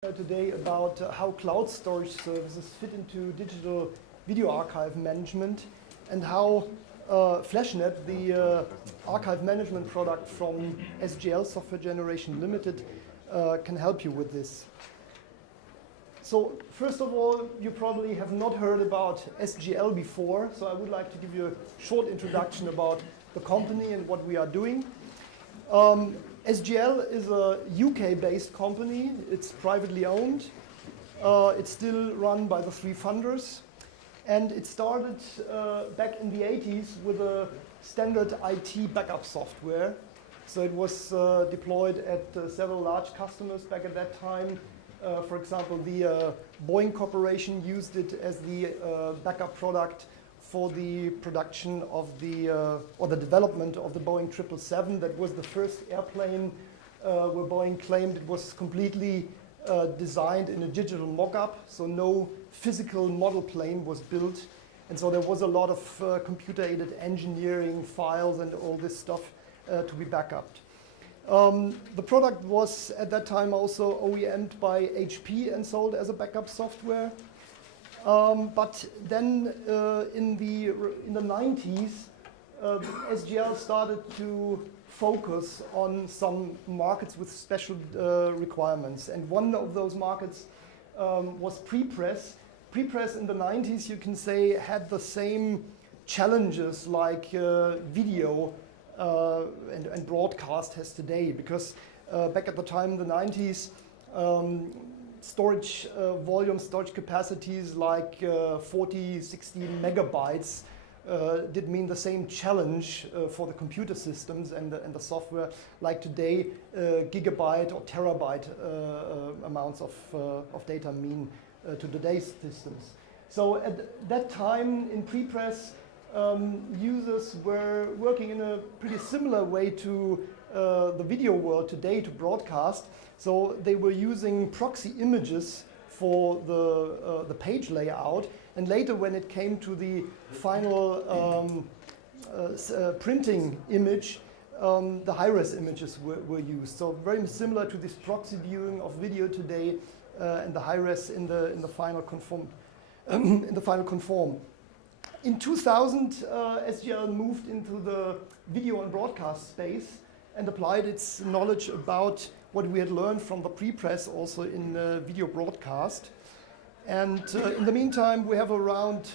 Today about how cloud storage services fit into digital video archive management and how Flashnet, the archive management product from SGL Software Generation Limited, can help you with this. So first of all, you probably have not heard about SGL before, so I would like to give you a short introduction about the company and what we are doing. SGL is a UK-based company. It's privately owned. It's still run by the three funders. And it started back in the 80s with a standard IT backup software. So it was deployed at several large customers back at that time. For example, the Boeing Corporation used it as the backup product for the production of the, or the development of the Boeing 777. That was the first airplane where Boeing claimed it was completely designed in a digital mock-up, so no physical model plane was built. And so there was a lot of computer-aided engineering files and all this stuff to be backupped. The product was at that time also OEM'd by HP and sold as a backup software. But then in the 90s, SGL started to focus on some markets with special requirements. And one of those markets was prepress. Prepress in the 90s, you can say, had the same challenges like video and broadcast has today. Because back at the time in the 90s, storage volume, storage capacities like 40, 60 megabytes did mean the same challenge for the computer systems and the software like today, gigabyte or terabyte amounts of data mean to today's systems. So at that time in prepress, users were working in a pretty similar way to the video world today to broadcast. So they were using proxy images for the page layout, and later when it came to the final printing image, the high-res images were used. So very similar to this proxy viewing of video today, and the high-res in the final conform. In 2000, SGL moved into the video and broadcast space and applied its knowledge about what we had learned from the prepress also in video broadcast. And in the meantime, we have around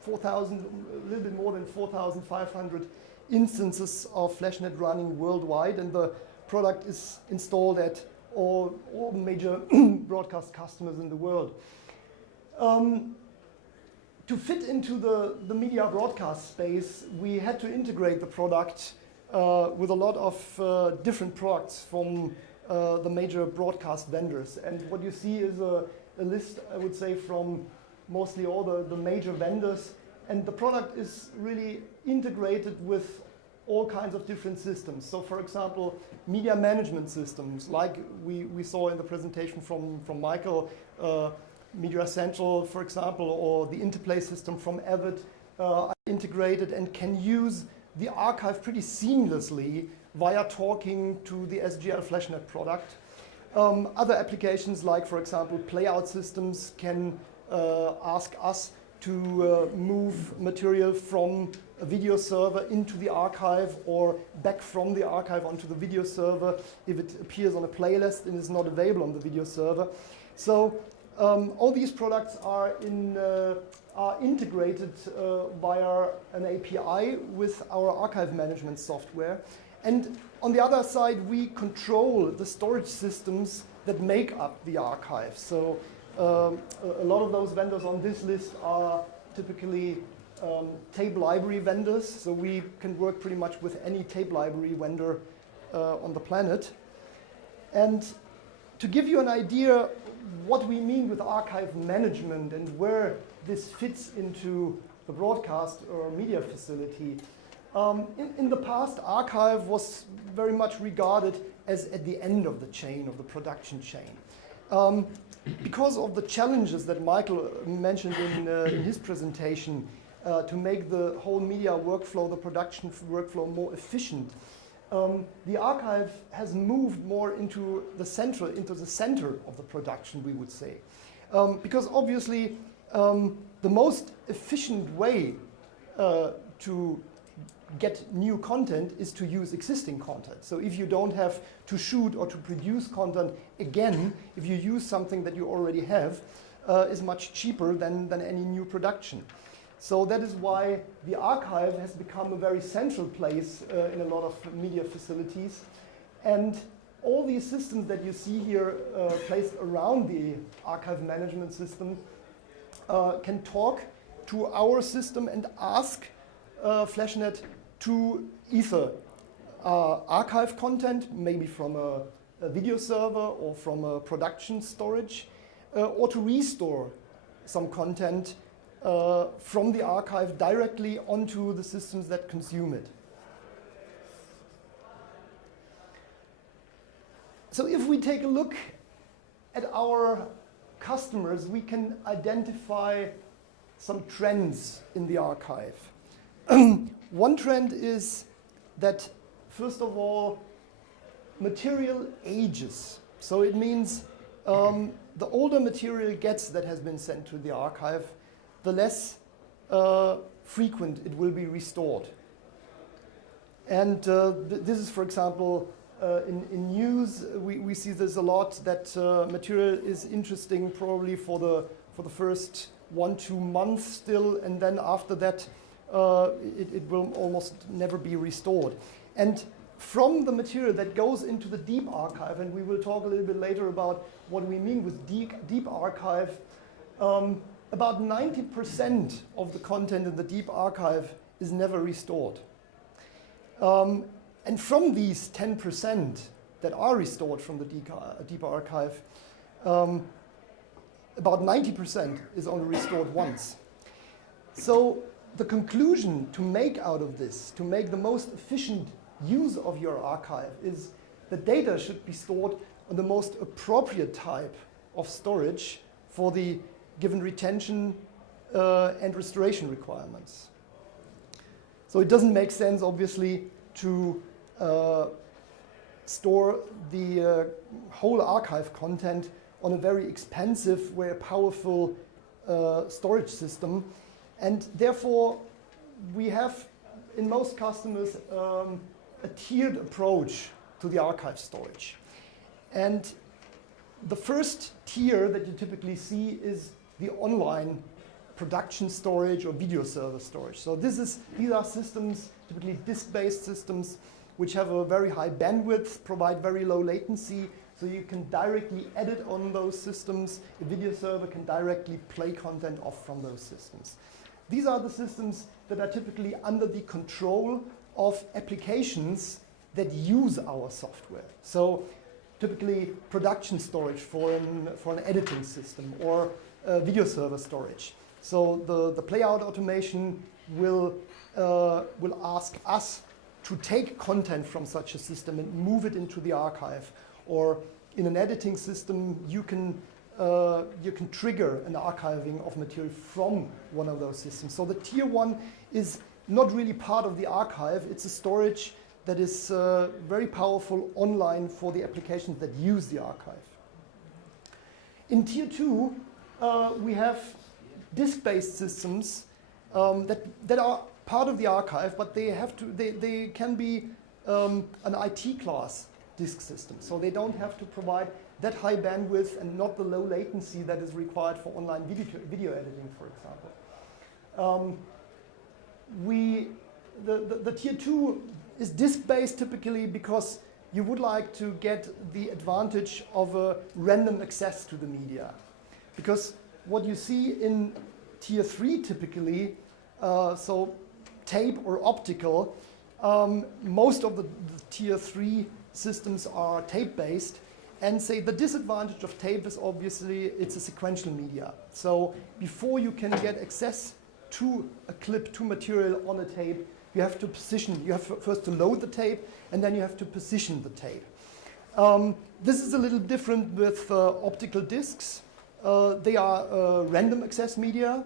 4,000, a little bit more than 4,500 instances of Flashnet running worldwide, and the product is installed at all major broadcast customers in the world. To fit into the media broadcast space, we had to integrate the product with a lot of different products from the major broadcast vendors. And what you see is a list, I would say, from mostly all the major vendors. And the product is really integrated with all kinds of different systems. So for example, media management systems, like we saw in the presentation from Michael, Media Central, for example, or the interplay system from Avid are integrated and can use the archive pretty seamlessly via talking to the SGL Flashnet product. Other applications like, for example, playout systems can ask us to move material from a video server into the archive or back from the archive onto the video server if it appears on a playlist and is not available on the video server. So all these products are integrated via an API with our archive management software. And on the other side, we control the storage systems that make up the archive. So a lot of those vendors on this list are typically tape library vendors. So we can work pretty much with any tape library vendor on the planet. And to give you an idea what we mean with archive management and where this fits into the broadcast or media facility. In the past, archive was very much regarded as at the end of the chain, of the production chain. Because of the challenges that Michael mentioned in his presentation to make the whole media workflow, the production workflow more efficient, the archive has moved more into the center of the production, we would say. Because obviously, the most efficient way to get new content is to use existing content. So if you don't have to shoot or to produce content again, if you use something that you already have, is much cheaper than any new production. So that is why the archive has become a very central place in a lot of media facilities. And all these systems that you see here placed around the archive management system can talk to our system and ask Flashnet to either archive content, maybe from a video server or from a production storage, or to restore some content from the archive directly onto the systems that consume it. So if we take a look at our customers, we can identify some trends in the archive. One trend is that, first of all, material ages. So it means the older material gets that has been sent to the archive, the less frequent it will be restored. And this is, for example, in news, we see this a lot, that material is interesting probably for the first 1-2 months still, and then after that it will almost never be restored. And from the material that goes into the deep archive, and we will talk a little bit later about what we mean with deep archive, about 90% of the content in the deep archive is never restored. And from these 10% that are restored from the deep archive, about 90% is only restored once. So the conclusion to make out of this, to make the most efficient use of your archive, is that data should be stored on the most appropriate type of storage for the given retention and restoration requirements. So it doesn't make sense, obviously, to store the whole archive content on a very expensive, very powerful storage system. And therefore, we have, in most customers, a tiered approach to the archive storage. And the first tier that you typically see is the online production storage or video server storage. So these are systems, typically disk-based systems, which have a very high bandwidth, provide very low latency, so you can directly edit on those systems. A video server can directly play content off from those systems. These are the systems that are typically under the control of applications that use our software. So typically production storage for an editing system, or video server storage. So the playout automation will ask us to take content from such a system and move it into the archive. Or in an editing system, you can trigger an archiving of material from one of those systems. So the tier 1 is not really part of the archive. It's a storage that is very powerful online for the applications that use the archive. In tier 2, we have disk-based systems that are part of the archive, but they can be an IT class disk system. So they don't have to provide that high bandwidth and not the low latency that is required for online video editing, for example. The tier 2 is disk-based typically because you would like to get the advantage of a random access to the media. Because what you see in tier 3 typically, so tape or optical, most of the tier 3 systems are tape-based, and say the disadvantage of tape is obviously it's a sequential media. So before you can get access to a clip, to material on a tape, you have to position, you have first to load the tape, and then you have to position the tape. This is a little different with optical discs. They are random access media.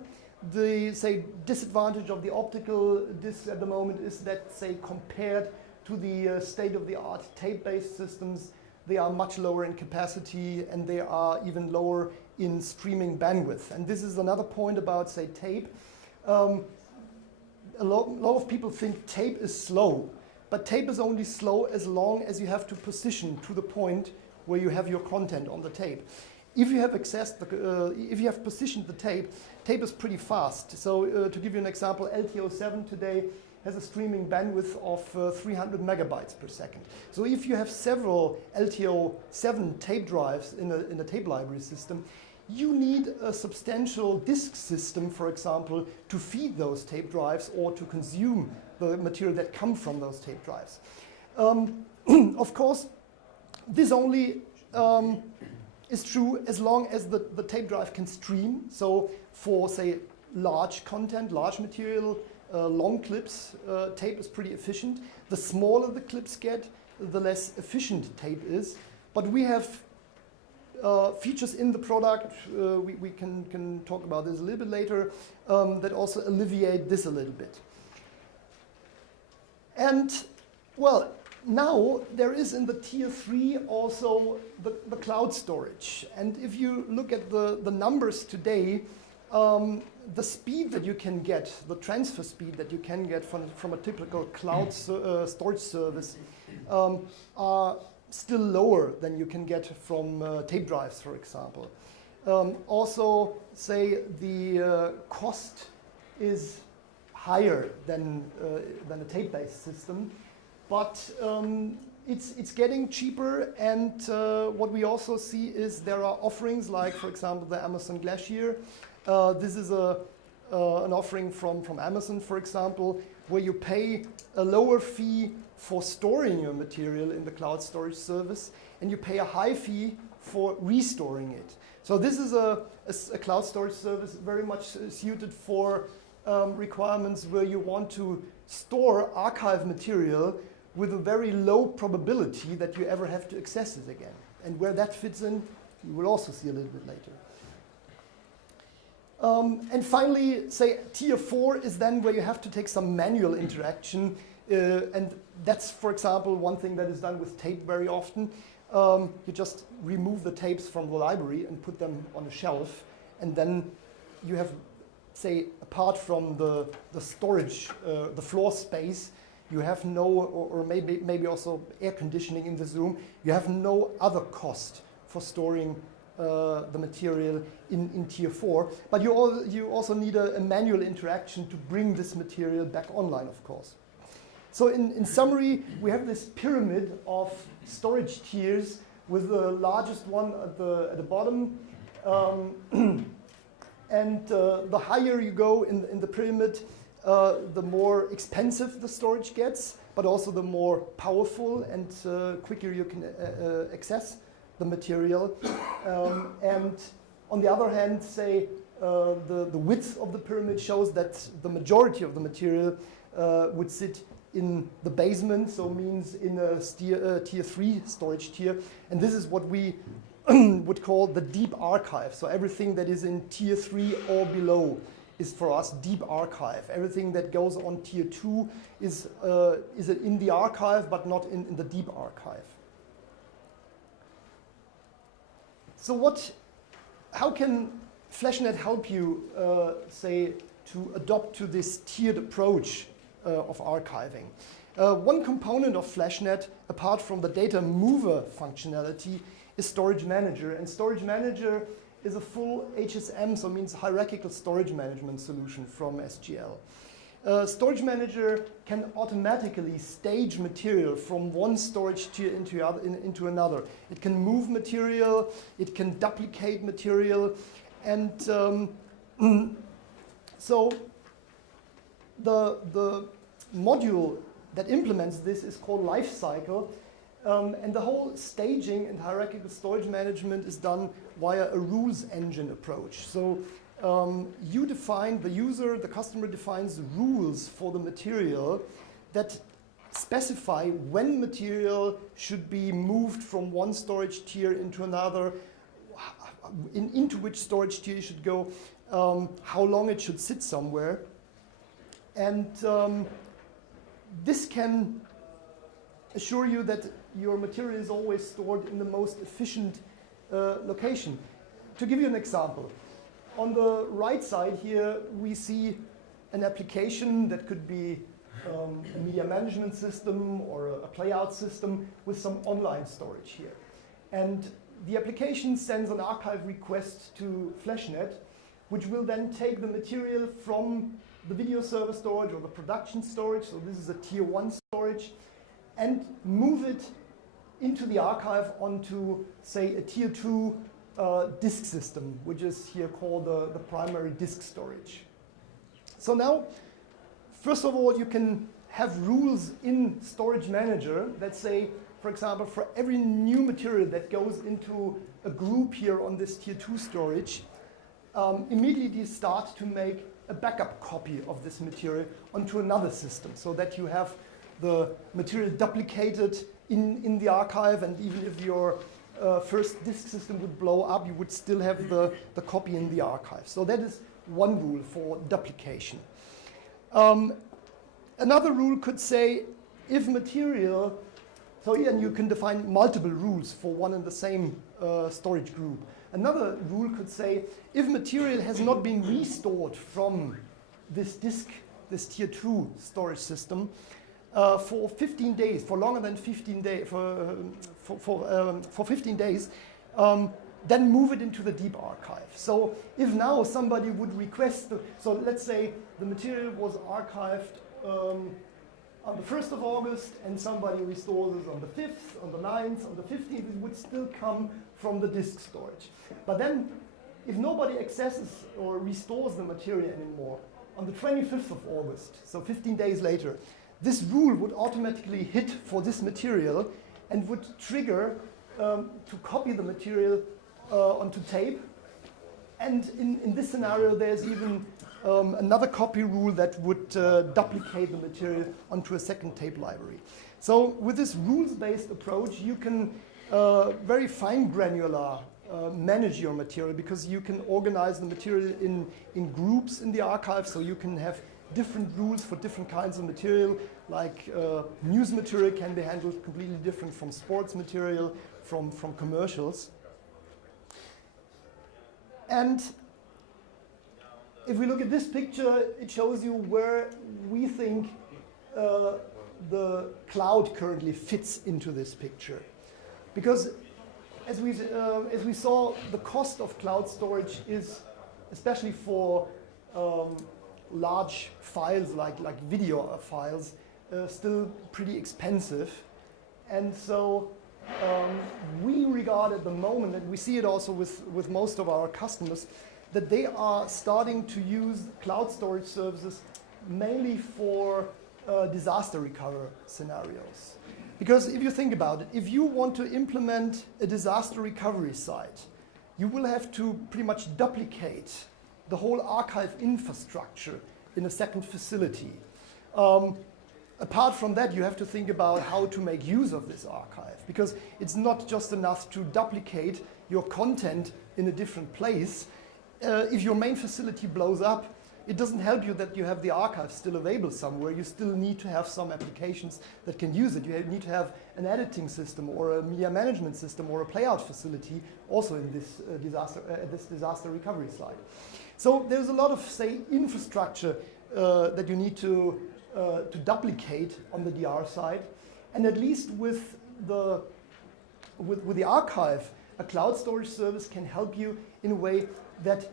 The, say, disadvantage of the optical disc at the moment is that, say, compared to the state-of-the-art tape-based systems. They are much lower in capacity, and they are even lower in streaming bandwidth. And this is another point about, say, tape. A lot of people think tape is slow, but tape is only slow as long as you have to position to the point where you have your content on the tape. If you have if you have positioned the tape, tape is pretty fast. So to give you an example, LTO7 today has a streaming bandwidth of 300 megabytes per second. So if you have several LTO7 tape drives in a tape library system, you need a substantial disk system, for example, to feed those tape drives or to consume the material that comes from those tape drives. Of course, this only is true as long as the tape drive can stream. So for, say, large content, large material, long clips, tape is pretty efficient. The smaller the clips get, the less efficient tape is. But we have features in the product, we can talk about this a little bit later, that also alleviate this a little bit. And, well, now there is in the tier 3 also the cloud storage. And if you look at the numbers today, the speed that you can get, the transfer speed that you can get from a typical cloud storage service are still lower than you can get from tape drives, for example. Also, say the cost is higher than a tape-based system, but it's getting cheaper. And what we also see is there are offerings like, for example, the Amazon Glacier. This is an offering from Amazon, for example, where you pay a lower fee for storing your material in the cloud storage service, and you pay a high fee for restoring it. So this is a cloud storage service very much suited for requirements where you want to store archive material with a very low probability that you ever have to access it again. And where that fits in, you will also see a little bit later. And finally, say tier 4 is then where you have to take some manual interaction. And that's, for example, one thing that is done with tape very often. You just remove the tapes from the library and put them on a shelf. And then you have, say, apart from the storage, the floor space, you have no, or maybe also air conditioning in this room, you have no other cost for storing the material in tier 4. But you also need a manual interaction to bring this material back online, of course. So in summary, we have this pyramid of storage tiers with the largest one at the bottom. And the higher you go in the pyramid, the more expensive the storage gets, but also the more powerful and quicker you can access the material. And on the other hand, say the width of the pyramid shows that the majority of the material would sit in the basement, so means in a tier 3 storage tier. And this is what we would call the deep archive. So everything that is in tier 3 or below is for us deep archive. Everything that goes on tier 2 is in the archive, but not in the deep archive. So how can Flashnet help you, say, to adopt to this tiered approach of archiving? One component of Flashnet, apart from the data mover functionality, is Storage Manager. And Storage Manager is a full HSM, so means hierarchical storage management solution from SGL. Storage Manager can automatically stage material from one storage tier into another. It can move material, it can duplicate material, and so the module that implements this is called Lifecycle, and the whole staging and hierarchical storage management is done via a rules engine approach. So the customer defines rules for the material that specify when material should be moved from one storage tier into another, into which storage tier it should go, how long it should sit somewhere. And this can assure you that your material is always stored in the most efficient location. To give you an example, on the right side here we see an application that could be a media management system or a playout system with some online storage here. And the application sends an archive request to Flashnet, which will then take the material from the video server storage or the production storage, so this is a tier 1 storage, and move it into the archive onto, say, a tier 2 disk system, which is here called the primary disk storage. So now, first of all, you can have rules in Storage Manager that say, for example, for every new material that goes into a group here on this tier 2 storage, immediately start to make a backup copy of this material onto another system so that you have the material duplicated in the archive, and even if your first disk system would blow up, you would still have the copy in the archive. So that is one rule for duplication. Another rule could say if material, so here you can define multiple rules for one and the same storage group. Another rule could say if material has not been restored from this disk, this tier 2 storage system, for 15 days, for longer than 15 days, for 15 days, then move it into the deep archive. So if now somebody would request, so let's say the material was archived on the 1st of August and somebody restores it on the 5th, on the 9th, on the 15th, it would still come from the disk storage. But then if nobody accesses or restores the material anymore, on the 25th of August, so 15 days later, this rule would automatically hit for this material and would trigger to copy the material onto tape. And in this scenario, there's even another copy rule that would duplicate the material onto a second tape library. So with this rules-based approach, you can very fine granular manage your material, because you can organize the material in groups in the archive, so you can have different rules for different kinds of material, like news material can be handled completely different from sports material, from commercials. And if we look at this picture, it shows you where we think the cloud currently fits into this picture. Because as we saw, the cost of cloud storage is, especially for large files like video files, still pretty expensive. And so we regard at the moment, and we see it also with most of our customers, that they are starting to use cloud storage services mainly for disaster recovery scenarios. Because if you think about it, if you want to implement a disaster recovery site, you will have to pretty much duplicate the whole archive infrastructure in a second facility. Apart from that, you have to think about how to make use of this archive, because it's not just enough to duplicate your content in a different place. If your main facility blows up, it doesn't help you that you have the archive still available somewhere. You still need to have some applications that can use it. You need to have an editing system or a media management system or a playout facility also in this disaster recovery site. So there's a lot of, say, infrastructure that you need to duplicate on the DR side. And at least with the archive, a cloud storage service can help you in a way that,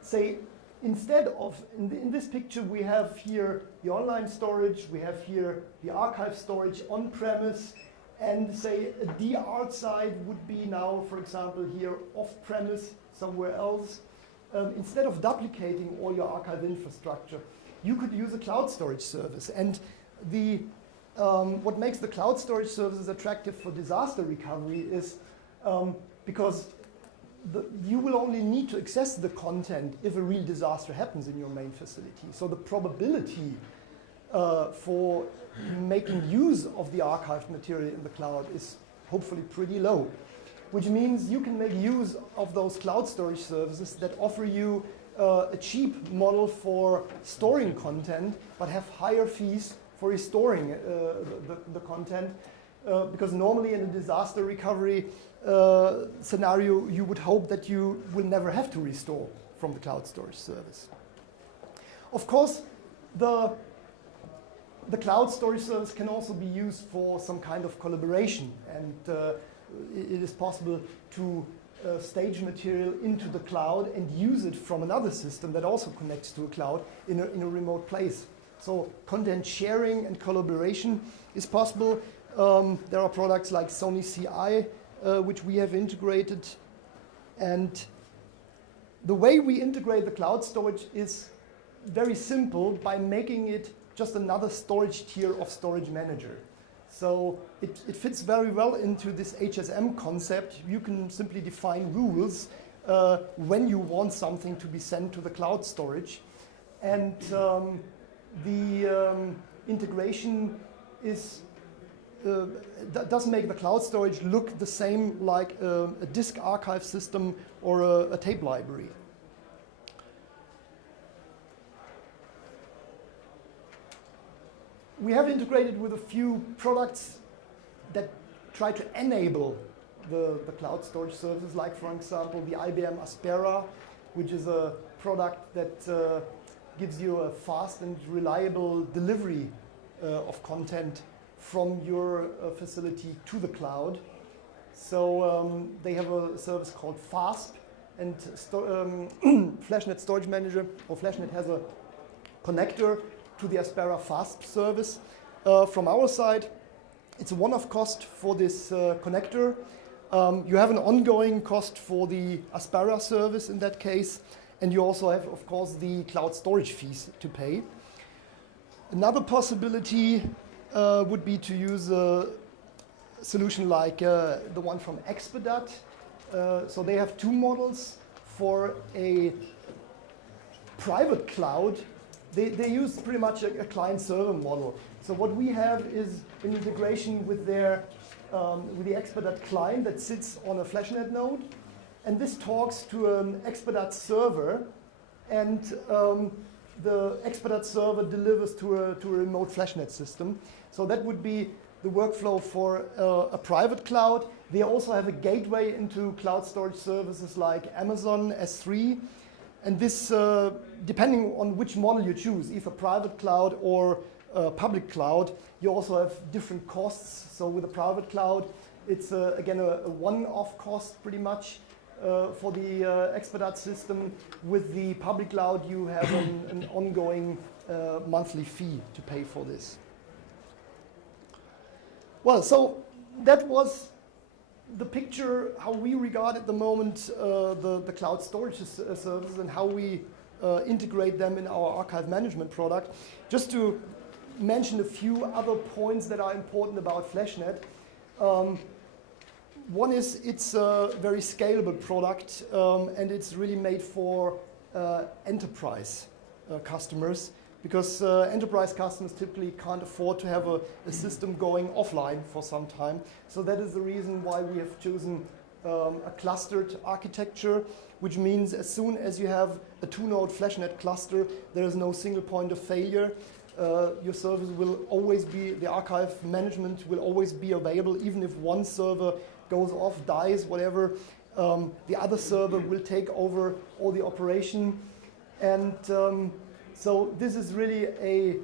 say, instead of, in this picture, we have here the online storage, we have here the archive storage on-premise, and say a DR side would be now, for example, here off-premise somewhere else. Instead of duplicating all your archive infrastructure, you could use a cloud storage service. And what makes the cloud storage services attractive for disaster recovery is because you will only need to access the content if a real disaster happens in your main facility. So the probability for making use of the archived material in the cloud is hopefully pretty low, which means you can make use of those cloud storage services that offer you a cheap model for storing content, but have higher fees for restoring the content. Because normally in a disaster recovery scenario, you would hope that you will never have to restore from the cloud storage service. Of course, the cloud storage service can also be used for some kind of collaboration, and it is possible to stage material into the cloud and use it from another system that also connects to a cloud in a remote place. So content sharing and collaboration is possible. There are products like Sony CI, which we have integrated. And the way we integrate the cloud storage is very simple by making it just another storage tier of Storage Manager. So it fits very well into this HSM concept. You can simply define rules when you want something to be sent to the cloud storage. And the integration does make the cloud storage look the same like a disk archive system or a tape library. We have integrated with a few products that try to enable the cloud storage services, like for example the IBM Aspera, which is a product that gives you a fast and reliable delivery of content from your facility to the cloud. So they have a service called FASP, and Flashnet Storage Manager, or Flashnet, has a connector to the Aspera FASP service. From our side, it's a one-off cost for this connector. You have an ongoing cost for the Aspera service in that case, and you also have, of course, the cloud storage fees to pay. Another possibility would be to use a solution like the one from Expedit. So they have two models. For a private cloud, they use pretty much a client-server model. So what we have is an integration with their with the Expedit client that sits on a Flashnet node, and this talks to an Expedit server, and the Expedit server delivers to a remote Flashnet system. So that would be the workflow for a private cloud. They also have a gateway into cloud storage services like Amazon S3. And this, depending on which model you choose, either private cloud or public cloud, you also have different costs. So with a private cloud, it's again a one-off cost pretty much for the Expedit system. With the public cloud, you have an ongoing monthly fee to pay for this. Well, so that was the picture how we regard at the moment the cloud storage services and how we integrate them in our archive management product. Just to mention a few other points that are important about Flashnet. One is it's a very scalable product, and it's really made for enterprise customers, because enterprise customers typically can't afford to have a system going offline for some time. So that is the reason why we have chosen a clustered architecture, which means as soon as you have a two-node Flashnet cluster, there is no single point of failure. Your service will always be, the archive management will always be available, even if one server goes off, dies, whatever. The other server will take over all the operation. And so this is really a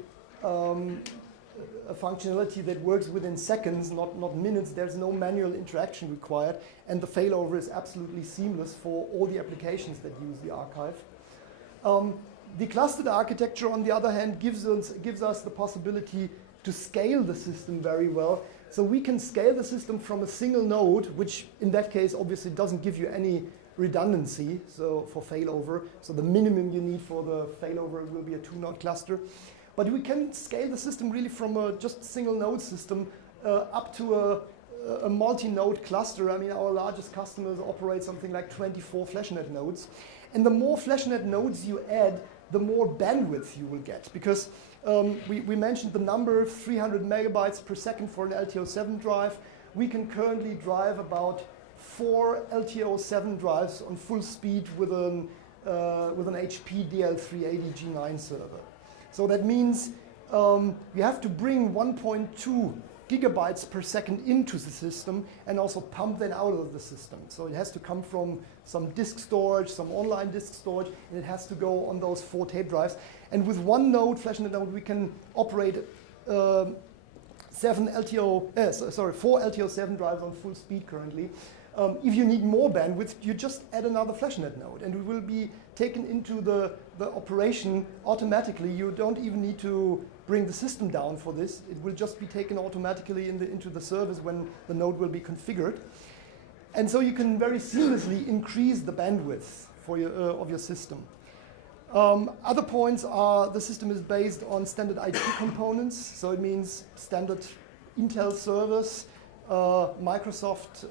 functionality that works within seconds, not minutes. There's no manual interaction required, and the failover is absolutely seamless for all the applications that use the archive. The clustered architecture, on the other hand, gives us the possibility to scale the system very well. So we can scale the system from a single node, which in that case obviously doesn't give you any redundancy, so for failover. So the minimum you need for the failover will be a two-node cluster. But we can scale the system really from a just single node system up to a multi-node cluster. I mean, our largest customers operate something like 24 Flashnet nodes. And the more Flashnet nodes you add, the more bandwidth you will get. Because we mentioned the number, 300 megabytes per second for an LTO7 drive. We can currently drive about 4 LTO7 drives on full speed with an HP DL380 G9 server. So that means you have to bring 1.2 gigabytes per second into the system and also pump them out of the system. So it has to come from some disk storage, some online disk storage, and it has to go on those 4 tape drives. And with one node, FlashNet node, we can operate 4 LTO7 drives on full speed currently. If you need more bandwidth, you just add another FlashNet node, and it will be taken into the operation automatically. You don't even need to bring the system down for this. It will just be taken automatically into the service when the node will be configured. And so you can very seamlessly increase the bandwidth for of your system. Other points are the system is based on standard IT components, so it means standard Intel servers, Microsoft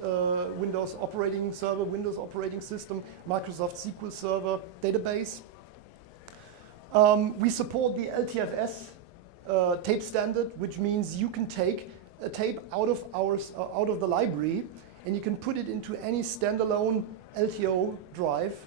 Windows operating server, Windows operating system, Microsoft SQL Server database. We support the LTFS tape standard, which means you can take a tape out of the library and you can put it into any standalone LTO drive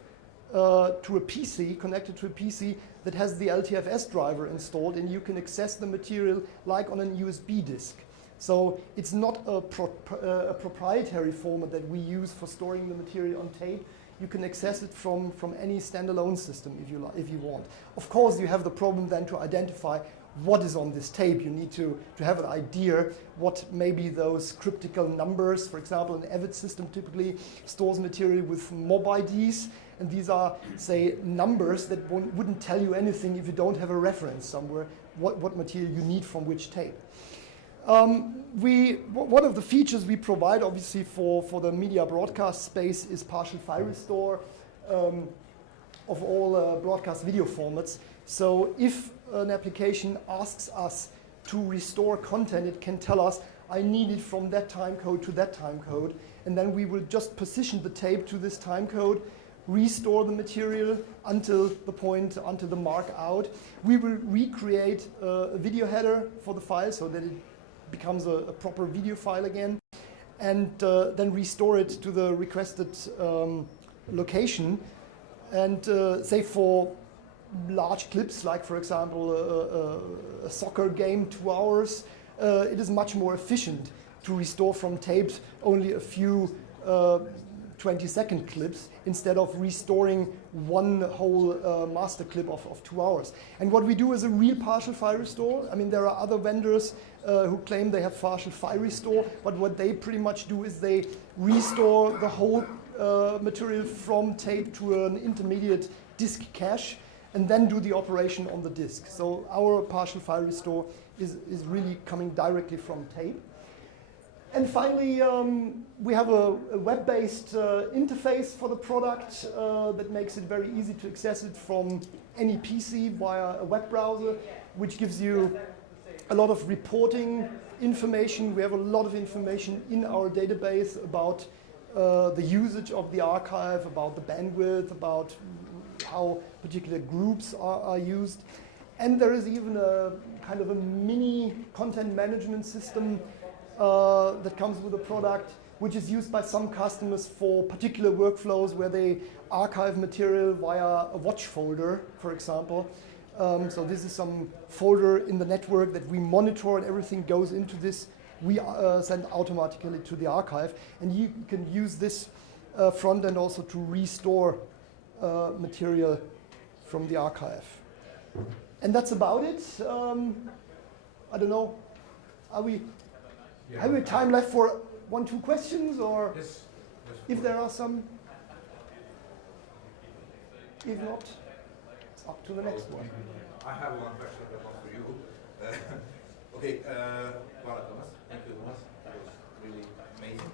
to a PC, connected to a PC that has the LTFS driver installed, and you can access the material like on a USB disk. So it's not a proprietary format that we use for storing the material on tape. You can access it from any standalone system if you want. Of course, you have the problem then to identify what is on this tape. You need to have an idea what maybe those cryptical numbers, for example, an Avid system typically stores material with mob IDs, and these are, say, numbers that wouldn't tell you anything if you don't have a reference somewhere, what material you need from which tape. One of the features we provide, obviously, for the media broadcast space is partial file restore of all broadcast video formats. So if an application asks us to restore content, it can tell us, I need it from that time code to that time code, and then we will just position the tape to this time code, restore the material until the mark out. We will recreate a video header for the file so that it becomes a proper video file again, and then restore it to the requested location. And say for large clips, like for example a soccer game, 2 hours, it is much more efficient to restore from tapes only a few 20-second clips instead of restoring one whole master clip of 2 hours. And what we do is a real partial file restore. I mean, there are other vendors who claim they have partial file restore, but what they pretty much do is they restore the whole material from tape to an intermediate disk cache and then do the operation on the disk. So our partial file restore is really coming directly from tape. And finally, we have a web-based interface for the product that makes it very easy to access it from any PC via a web browser, which gives you a lot of reporting information. We have a lot of information in our database about the usage of the archive, about the bandwidth, about how particular groups are used. And there is even a kind of a mini content management system that comes with the product, which is used by some customers for particular workflows where they archive material via a watch folder, for example. So this is some folder in the network that we monitor, and everything goes into this. We send automatically to the archive, and you can use this front end also to restore material from the archive. And that's about it. I don't know, have we time left for 1-2 questions, or yes, if there are some? If not, it's up to the next one. I have one question for you. Okay, Thomas. Thank you, Thomas. That was really amazing.